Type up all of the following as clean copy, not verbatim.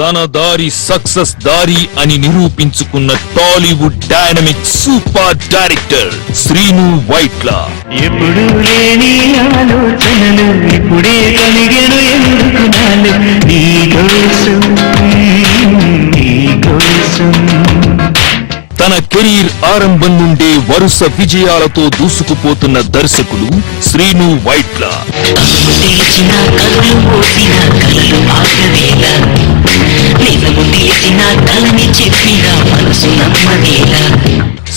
తన దారి సక్సెస్ దారి అని నిరూపించుకున్న Tollywood dynamic super director Srinu Vaitla. ఎప్పుడు లేని ఆలోచనలు ఇప్పుడే కలిగెను ఎందుకునాలు నీ కోసం నీ కోసం. తన కెరీర్ ఆరంభం నుండే వరుస విజయాలతో దూసుకుపోతున్న దర్శకుడు శ్రీను వైట్ల.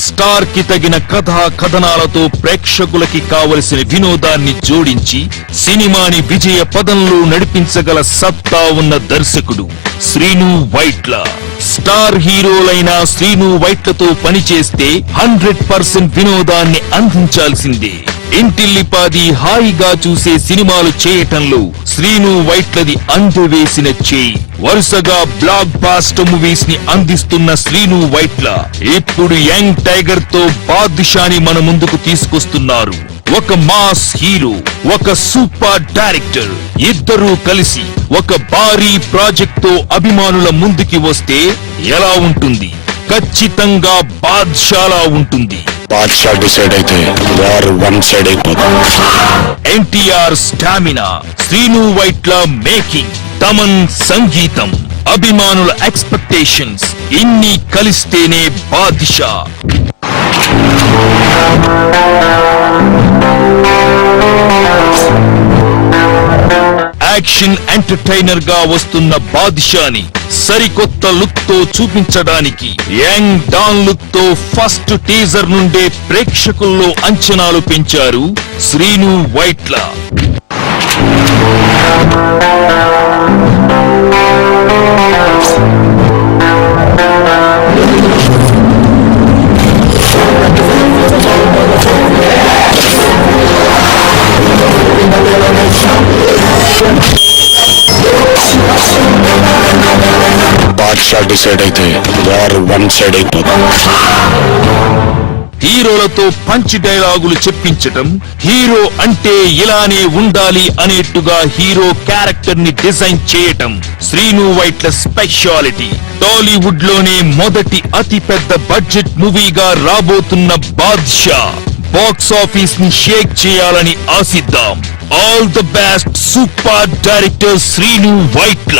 స్టార్ కి తగిన కథా కథనాలతో ప్రేక్షకులకి కావలసిన వినోదాన్ని జోడించి సినిమాని విజయ పదంలో నడిపించగల సత్తా ఉన్న దర్శకుడు శ్రీను వైట్ల. స్టార్ హీరోలైన శ్రీను వైట్లతో పనిచేస్తే 100% వినోదాన్ని అందించాల్సిందే. ఇంటిల్లిపాది హాయిగా చూసే సినిమాలు చేయటంలో శ్రీను వైట్లది అందవేసిన చేయి. వరుసగా బ్లాక్ బాస్టర్ మూవీస్ ని అందిస్తున్న శ్రీను వైట్ల ఇప్పుడు యంగ్ టైగర్ తో బాద్షాని మన ముందుకు తీసుకొస్తున్నారు. ఒక మాస్ హీరో, ఒక సూపర్ డైరెక్టర్ ఇద్దరూ కలిసి ఒక భారీ ప్రాజెక్ట్ తో అభిమానుల ముందుకి వస్తే ఎలా ఉంటుంది? ఖచ్చితంగా బాద్షాలా ఉంటుంది. బాద్షా డిసైడ్ అయితే వారు వన్ సైడ్ అయిపోతుంది. ఎన్టీఆర్ స్టామినా, శ్రీను వైట్ల మేకింగ్, తమన్ సంగీతం, అభిమానుల ఎక్స్పెక్టేషన్స్ ఇన్ని కలిస్తేనే బాద్షా. యాక్షన్ ఎంటర్టైనర్ గా వస్తున్న బాద్షాని సరికొత్త లుక్ తో చూపించడానికి యంగ్ డాన్ లుక్ తో ఫస్ట్ టీజర్ నుండే ప్రేక్షకుల్లో అంచనాలు పెంచారు శ్రీను వైట్ల. బాద్షా డిసైడ్ అయితే వారు వన్ సైడ్ అయిపోతుంది. హీరోలతో పంచ్ డైలాగులు చెప్పించటం, హీరో అంటే ఇలానే ఉండాలి అనేట్టుగా హీరో క్యారెక్టర్ ని డిజైన్ చేయటం శ్రీను వైట్ల స్పెషాలిటీ. టాలీవుడ్ లోనే మొదటి అతి పెద్ద బడ్జెట్ మూవీగా రాబోతున్న బాద్షా బాక్స్ ఆఫీస్ ని షేక్ చేయాలని ఆశిద్దాం. All the best super director Srinu Vaitla.